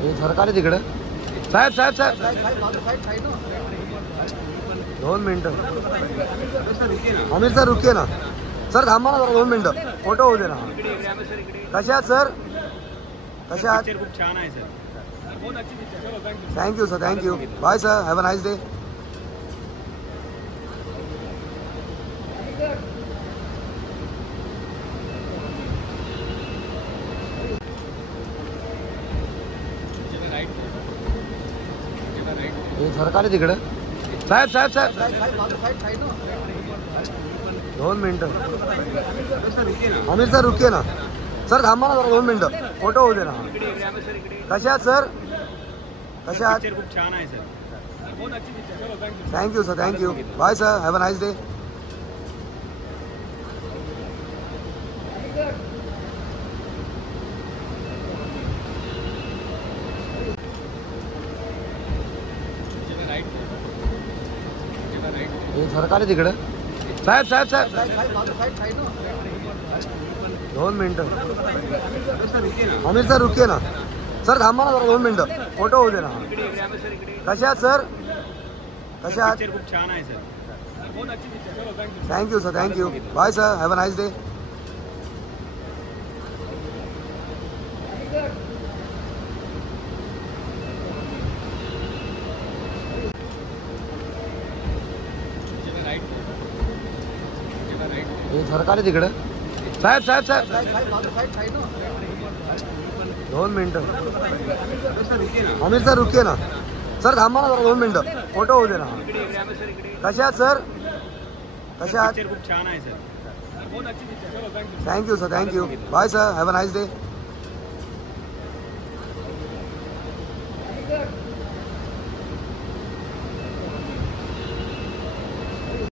हे सरकारी तिकडे साहेब साहेब साहेब 2 मिनिटं आमिर सर रुकिये ना सर थांबा ना जरा 2 मिनिटं फोटो होऊ दे ना कशा आहात सर कशा आहात खूप छान आहे sir thank you sir thank you bye sir have a nice day हे सरकारी तिकडे साहेब साहेब साहेब 2 मिनिटं आमिर सर रुकिये ना सर थांबा ना जरा 2 मिनिटं फोटो होऊ दे ना कशा आहात सर कशा आहात खूप छान आहे sir thank you sir thank you bye sir have a nice day हे सरकारी तिकडे साहेब साहेब साहेब 2 मिनिटं आमिर सर रुकिये ना सर थांबा ना जरा 2 मिनिटं फोटो होऊ दे ना कशा आहात सर कशा आहात खूप छान आहे sir thank you sir thank you bye sir have a nice day हे सरकारी तिकडे साहेब साहेब साहेब 2 मिनिटं आमिर सर रुकिये ना सर थांबा ना जरा 2 मिनिटं फोटो होऊ दे ना कशा आहात सर कशा आहात खूप छान आहे sir thank you sir thank you bye sir have a nice day